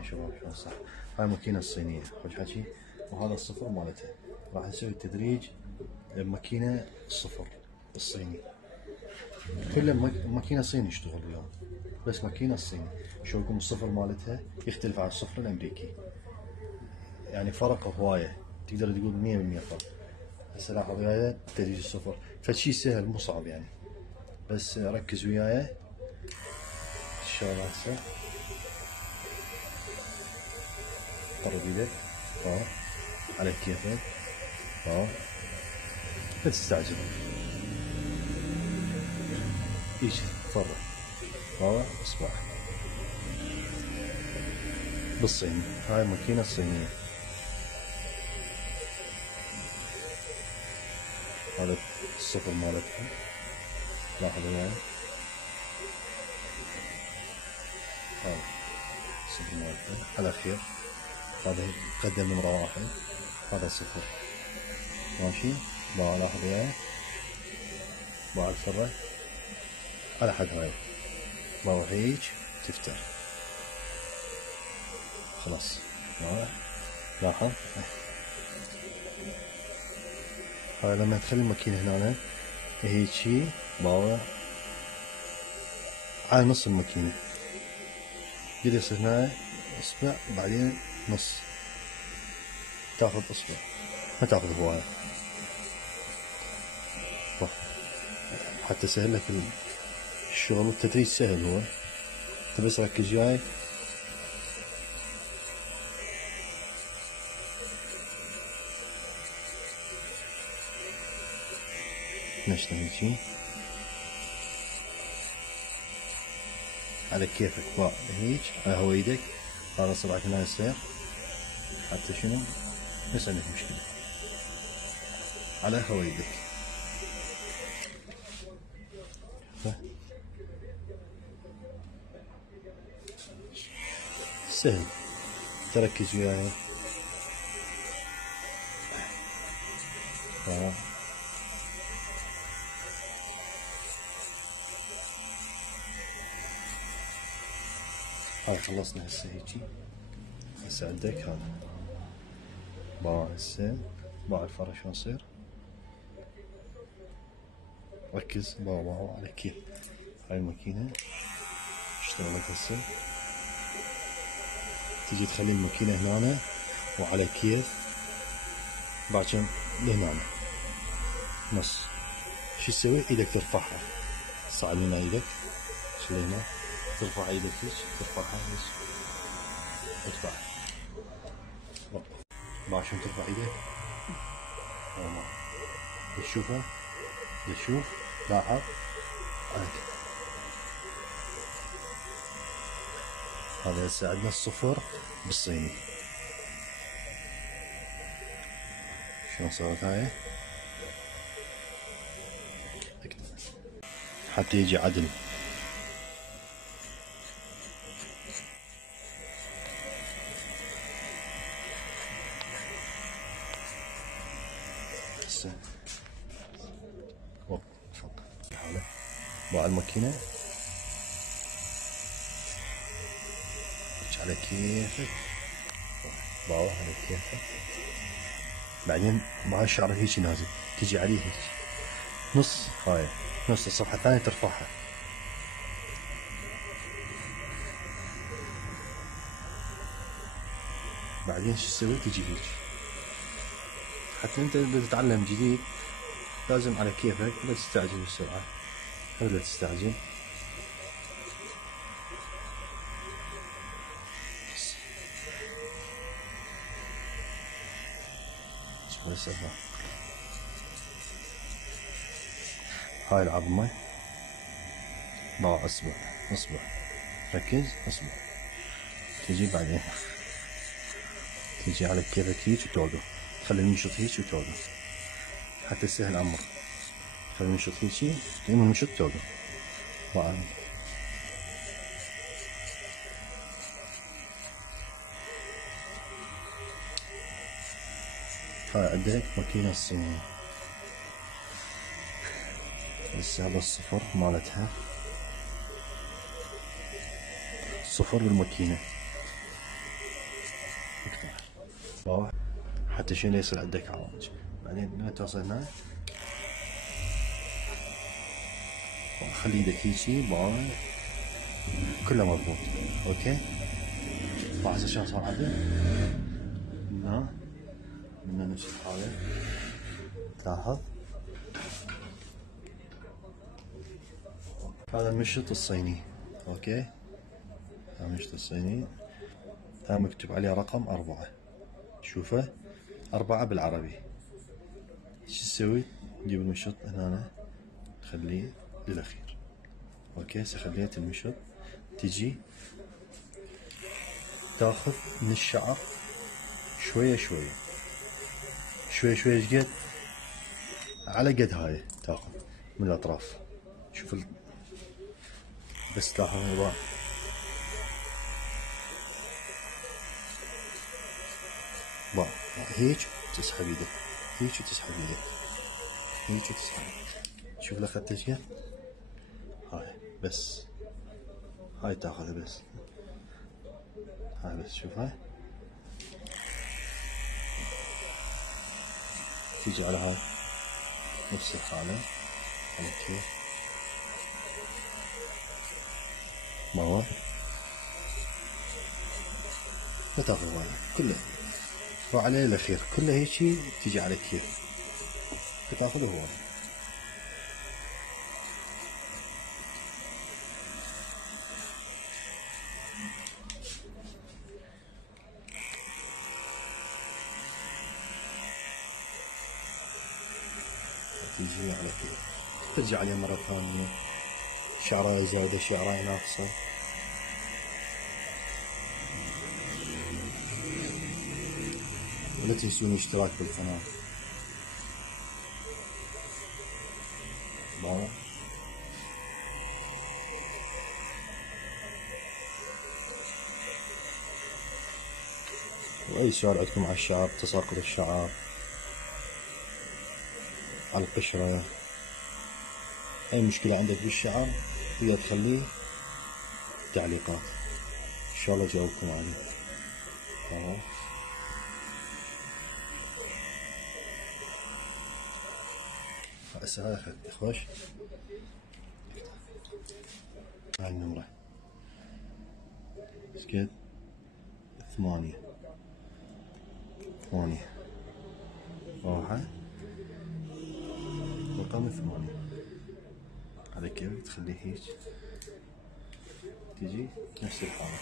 هاي شباب شلون صح. هاي الماكينة الصينية خوش حكي، وهذا الصفر مالتها. راح نسوي التدريج بماكينة الصفر الصيني. كل ماكينة صيني يشتغل وياه، بس ماكينة الصيني شو لكم الصفر مالتها يختلف عن الصفر الامريكي، يعني فرق هواية، تقدر تقول 100% فرق. هسه لاحظ وياي تدريج الصفر، فشي سهل مو صعب يعني، بس ركز وياي الشغلة. هسه قرب ايدك على كيفك لا تستعجل، ايش تفرج اصبع بالصيني. هاي الماكينة الصينية، هذا الصفر مالتها لاحظ معي، هذا الصفر مالتها على خير. هذا قدم نمرة واحد، هذا صفر ماشي. لاحظ وياي بعد فرة على حد هاي باو هيج تفتح خلاص. لاحظ هاي لما تخلي الماكينة هنا هيجي باو على نص الماكينة، يقدر يصير هنا اصبع بعدين نص، تاخذ اصبع ما تاخذ هواية حتى سهل لك الشغل والتدريج سهل. هو انت بس ركز وياي نشتغل هيجي على كيفك باع هيج على هويدك. هذا صبعك هنا يصير حتى شنو بس عندك مشكلة على هويدك. سهل تركز وياي. هاي خلصنا هسه هيجي. هسه عندك هذا باع هسه باع الفرة شلون يصير، ركز باع على كيف. هاي الماكينة اشتغلت هسه، تجي تخلي الماكينة هنا وعلى كيف باكر لهنا نص. شو تسوي؟ ايدك ترفعها، صعد من ايدك خلي هنا، ترفع ايدك هيك ترفعها هيك ادفع باع شلون ترفع ايدك تشوفها تشوف لاحظ هذا هسه عندنا الصفر بالصيني. شلون صارت هاي حتى يجي عدل. هسه تفضل حاله باع الماكينة على كيفك باوع على كيفك. بعدين مع الشعر هيك نازل تجي عليه هيك نص، هاي نص الصفحة الثانية ترفعها. بعدين شو تسوي؟ تجي هيك حتى انت اذا تتعلم جديد لازم على كيفك، لا تستعجل بسرعة، لا تستعجل. هاي العظمة باع اصبع ركز اصبع، تجي بعدين تجي على كيفك هيك وتوقف، تخلي المشط هيك وتوقف حتى يسهل الامر. خلي المشط هيك تقيم المشط توقف بعد. هاي عندك ماكينة الصينية، بس هذا الصفر مالتها، صفر بالماكينة باوع حتى شنو يصير عندك عواج. بعدين لما توصل هنا خلي ايدك هيجي باوع كله مضبوط. اوكي لاحظ شلون صار عدل. هنا نفس الحالة تلاحظ. هذا المشط الصيني. اوكي هذا المشط الصيني، هذا مكتوب عليه رقم 4. شوفه 4 بالعربي. شو تسوي؟ تجيب المشط هنا تخليه للأخير. اوكي هسه خليت المشط، تجي تاخذ من الشعر شوية شوية شوية شوية. ايش قد؟ على قد هاي تاخذ من الأطراف. شوف بس تلاحظ الموضوع. هيك تسحب ايدك، هيك وتسحب ايدك، هيك وتسحب. شوف اخذت ايش قد؟ هاي بس، هاي تاخذها بس، هاي بس. شوف هاي تيجي على هاي نفس الحالة على كيف ما تاخذ هاي كله وعليه الأخير كله هيجي تيجي على كيف تاخذه هو. تيجي على كيف ترجع عليه مرة ثانية. شعرها زايدة شعرها ناقصة. ولا تنسون الاشتراك بالقناة. وأي سؤال عندكم على الشعر، تساقط الشعر، على القشرة، أي مشكلة عندك بالشعر تقدر تخليه تعليقات إن شاء الله أجاوبكم عليه. هسه هاي أخذت خوش. هاي النمرة سكت 8 1 رقم 8. على كيفك تخليه هيك تجي نفس الحالة.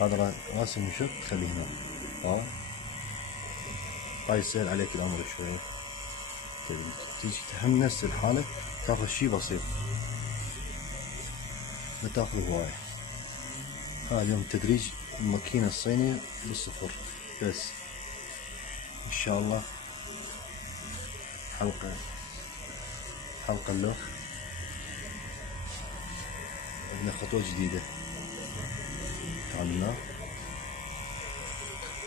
هذا راس المشط تخليه هنا. هاي يسهل عليك الأمر شوية. تجي هم نفس الحالة تاخذ شي بسيط ما تاخذ هواية. هذا اليوم تدريج الماكينة الصينية بالصفر بس. إن شاء الله حلقة اللوخ عندنا خطوة جديدة تعلمناها.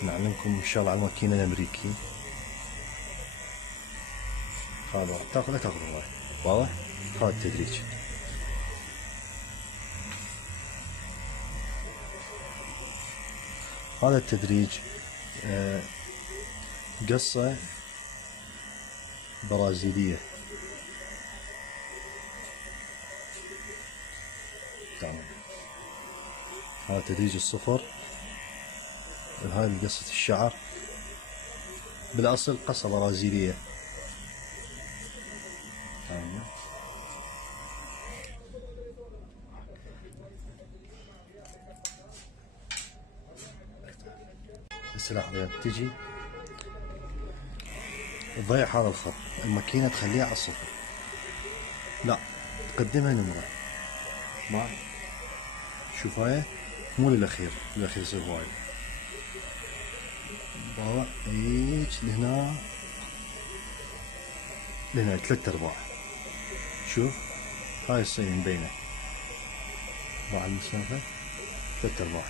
نعلمكم إن شاء الله على الماكينة الأمريكي. هذا تاخذ لا تاخذ هواي واضح. هذا التدريج. هذا التدريج قصة برازيلية. تمام. هذا تدريج الصفر. وهاي قصة الشعر بالأصل قصة برازيلية. تمام. بس لحظة تجي تضيع هذا الخط، الماكينة تخليها على الصفر، لا تقدمها نمرة. ما شوف هاي مو للأخير، الأخير يصير هواي. ضاع هيج لهنا 3/4. شوف هاي الصين مبينة. ضاع المسافة 3/4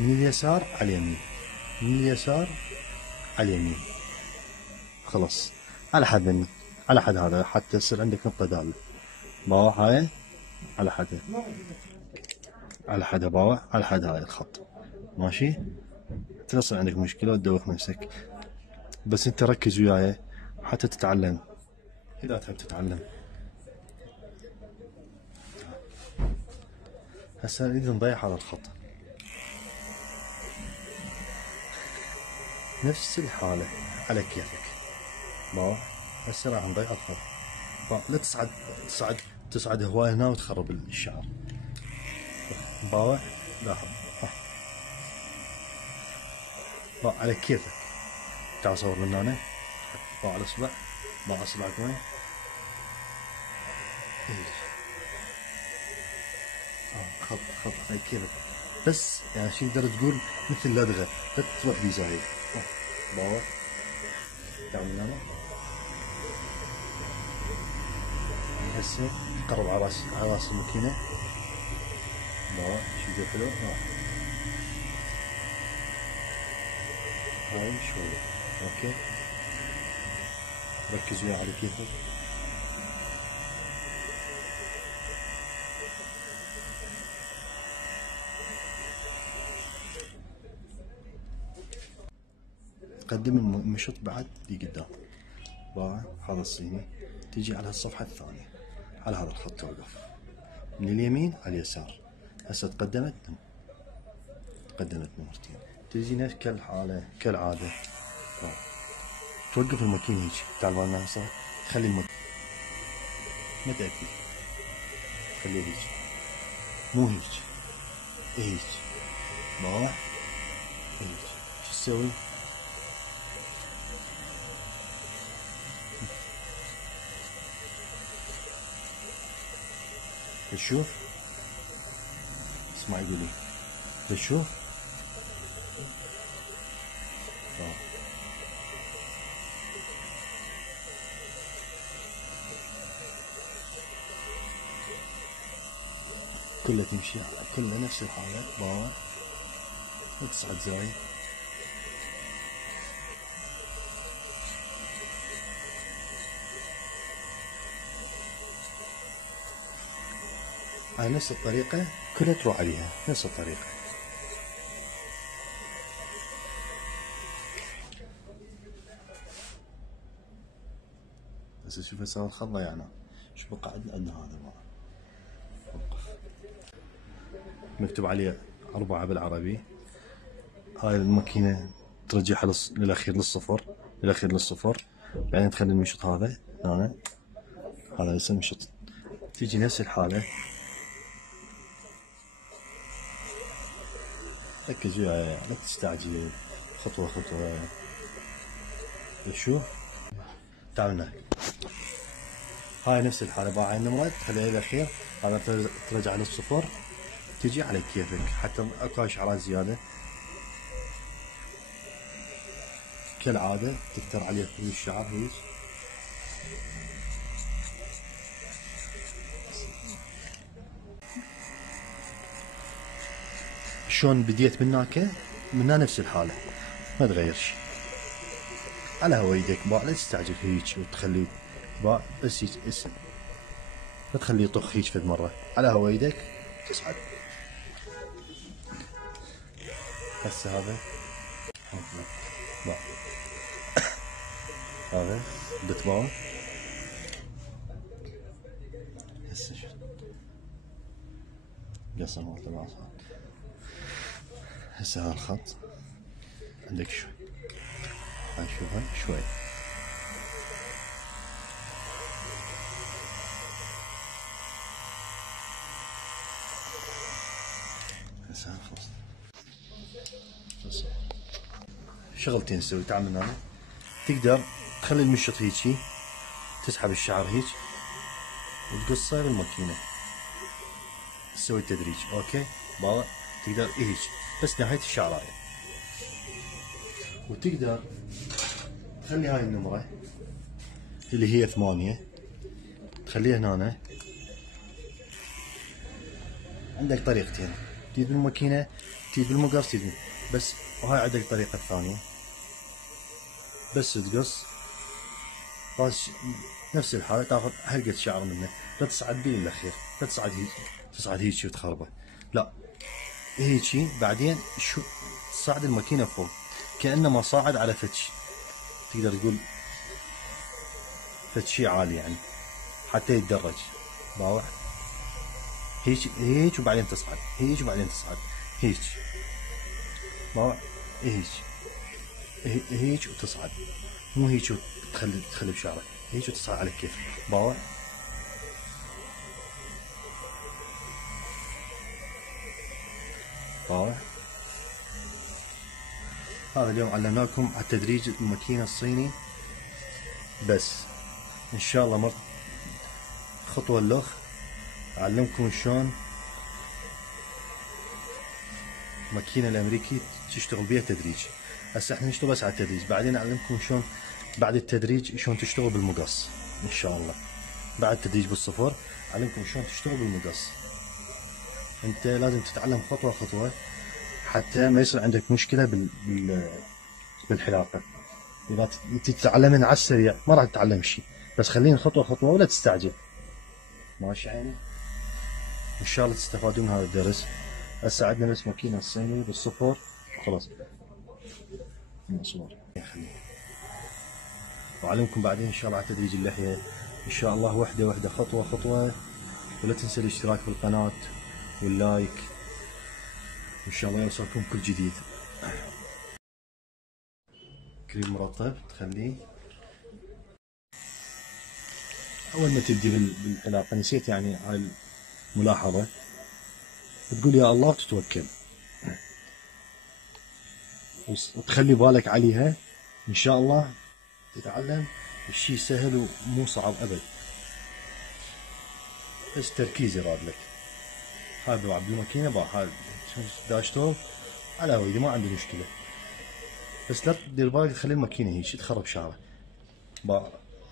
من اليسار على اليمين، من اليسار على اليمين. خلاص على حد هذا حتى يصير عندك نقطة دالة. باوع هاي على حدها، باوع على حد هاي الخط. ماشي تصير عندك مشكلة وتدوخ نفسك، بس انت ركز وياي حتى تتعلم اذا تحب تتعلم. هسه نريد نضيع على الخط نفس الحالة على كيفك. هسه راح نضيع الخط. لا تصعد هواي هنا وتخرب الشعر. باوع لاحظ على كيفك. تعال صور من هنا. باع على اصبع، باع اصبعك وين؟ خط على كيفك. بس يعني شي تقدر تقول مثل لدغة، لا تروح بيه زايد. باوع تعال من هنا. هسه قرب على راس الماكينة. باوع شي حلو. هاي شوية. اوكي ركز وياه على كيفك. قدم المشط بعد دي قدام. باع هذا الصيني تيجي على الصفحة الثانية على هذا الخط توقف من اليمين على اليسار. هسه تقدمت مرتين. تجي نفس كالعادة توقف الماكينة هيك. تعال بالنا هسه خلي الماكينة ما تأكل، خليه هيك مو هيك. هيك باع هيك. شو تسوي؟ تشوف؟ اسمع يقولي تشوف؟ كلها تمشي كلها نفس الحالة. باع وتصعد زايد. على نفس الطريقة كلها تروح عليها نفس الطريقة. بس شوف هسه الخط ضيعنا. شو بقى عندنا هذا ما مكتوب عليه 4 بالعربي. هاي الماكينة ترجعها للأخير للصفر. بعدين تخلي المشط هذا هنا. هذا يسمى مشط. تيجي نفس الحالة. ركز وياي لا تستعجل، خطوة. شوف تعال هنا. هاي نفس الحالة. باع النمرة تخليها للأخير. هذا ترجع للصفر. تجي على كيفك حتى اكو شعرات زيادة كالعادة تكتر عليه كل الشعر هيك. شلون بديت من هنا نفس الحالة ما تغير شي. على هوا يدك باع لا تستعجل هيك وتخليه باع بس هيك لا تخليه يطخ هيك فد مرة. على هوا يدك تصعد. هسه هذا باع هذا بتباع. هسه شو قصر مالته بعضها. هسه هذا الخط عندك شوي. هاي شوفها شوي. هسه خلص. شغلتين تسوي. تعال من هنا تقدر تخلي المشط هيجي، تسحب الشعر هيك وتقصه بالماكينة. تسوي التدريج. اوكي باوع تقدر هيك بس نهاية الشعراية. وتقدر تخلي هاي النمرة اللي هي 8 تخليها هنا. عندك طريقتين، تجيب بالماكينة تجيب بالمقص تجيب بس. وهاي عندك طريقة ثانية بس تقص راس نفس الحالة. تاخذ هلقة شعر منه لا تصعد بيه للأخير. لا تصعد هيك وتخربه. لا هيجي بعدين شو تصعد الماكينة فوق كأنما صاعد على فتش، تقدر تقول فتشي عالي يعني حتى يتدرج. باوع هيك هيك وبعدين تصعد، هيك وبعدين تصعد، هيك باوع هيك هيك وتصعد، مو هيك وتخلي بشعرك، هيك وتصعد على الكيف. باوع باوع هذا اليوم علمناكم على التدريج الماكينة الصيني بس. ان شاء الله خطوة الاخ اعلمكم شلون الماكينة الامريكي تشتغل بيها تدريج. هسه احنا نشتغل بس على التدريج، بعدين اعلمكم شلون بعد التدريج شلون تشتغل بالمقص ان شاء الله. بعد التدريج بالصفر اعلمكم شلون تشتغل بالمقص. انت لازم تتعلم خطوة خطوة حتى ما يصير عندك مشكلة بالحلاقة. اذا تتعلمين على السريع ما راح تتعلم شيء، بس خلينا خطوة خطوة ولا تستعجل. ماشي عيني؟ ان شاء الله تستفادون من هذا الدرس. هسه عندنا بس ماكينة الصيني بالصفر خلاص مصور. وأعلمكم بعدين إن شاء الله على تدريج اللحية إن شاء الله، وحدة وحدة خطوة خطوة. ولا تنسى الاشتراك في القناة واللايك، إن شاء الله يوصلكم كل جديد. كريم مرطب تخليه أول ما تبدي بالحلاقة. نسيت يعني هاي الملاحظة، تقول يا الله وتتوكل وتخلي بالك عليها. إن شاء الله تتعلم الشيء سهل ومو صعب أبد، بس تركيز يراد لك. هاي بلعب بالماكينة هاي داشتو على ويدي ما عندي مشكلة، بس لا تدير بالك تخلي الماكينة هيك تخرب شعرك.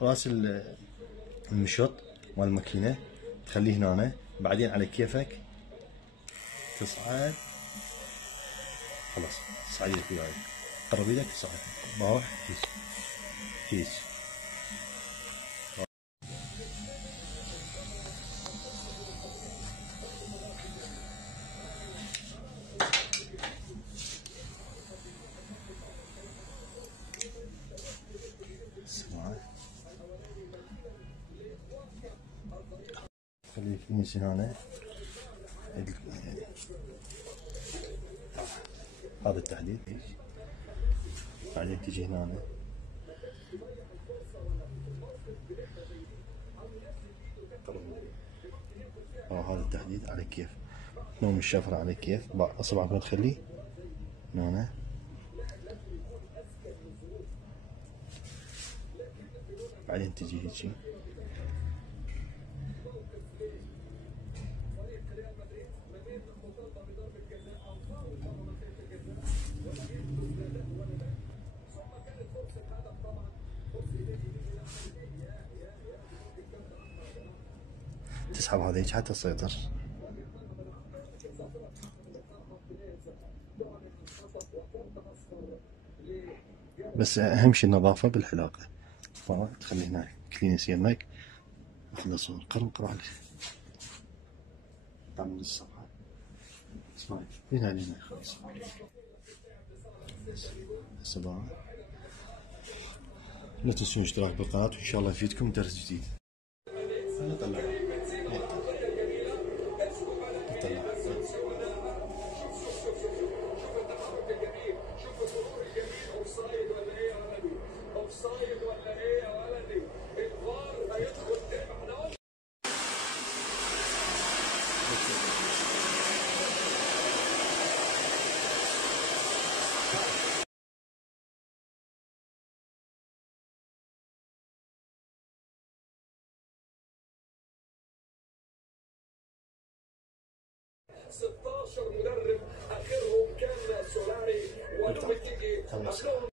راس المشط مال الماكينة تخليه هنا، بعدين على كيفك تصعد خلاص. تصعد لك وياي، قرب ايدك تصعد. باوع هيك هيك. خليه يمشي هنا. هذا التحديد هيك، بعدين تجي هنا هذا التحديد على كيف نوم الشفرة على كيف اصبعك ما تخليه هنا. بعدين تجي هيجي تسحب هذا هيك حتى تسيطر. بس اهم شيء النظافة بالحلاقة. تخلي هنا كلينس يمك خلص قرن عليه. تعمل الصفحة اسمعي هنا خلاص. هسه لا تنسون الاشتراك بالقناة، وإن شاء الله يفيدكم درس جديد. طلع مدرب اخرهم كان سولاري ولوبيتيجي.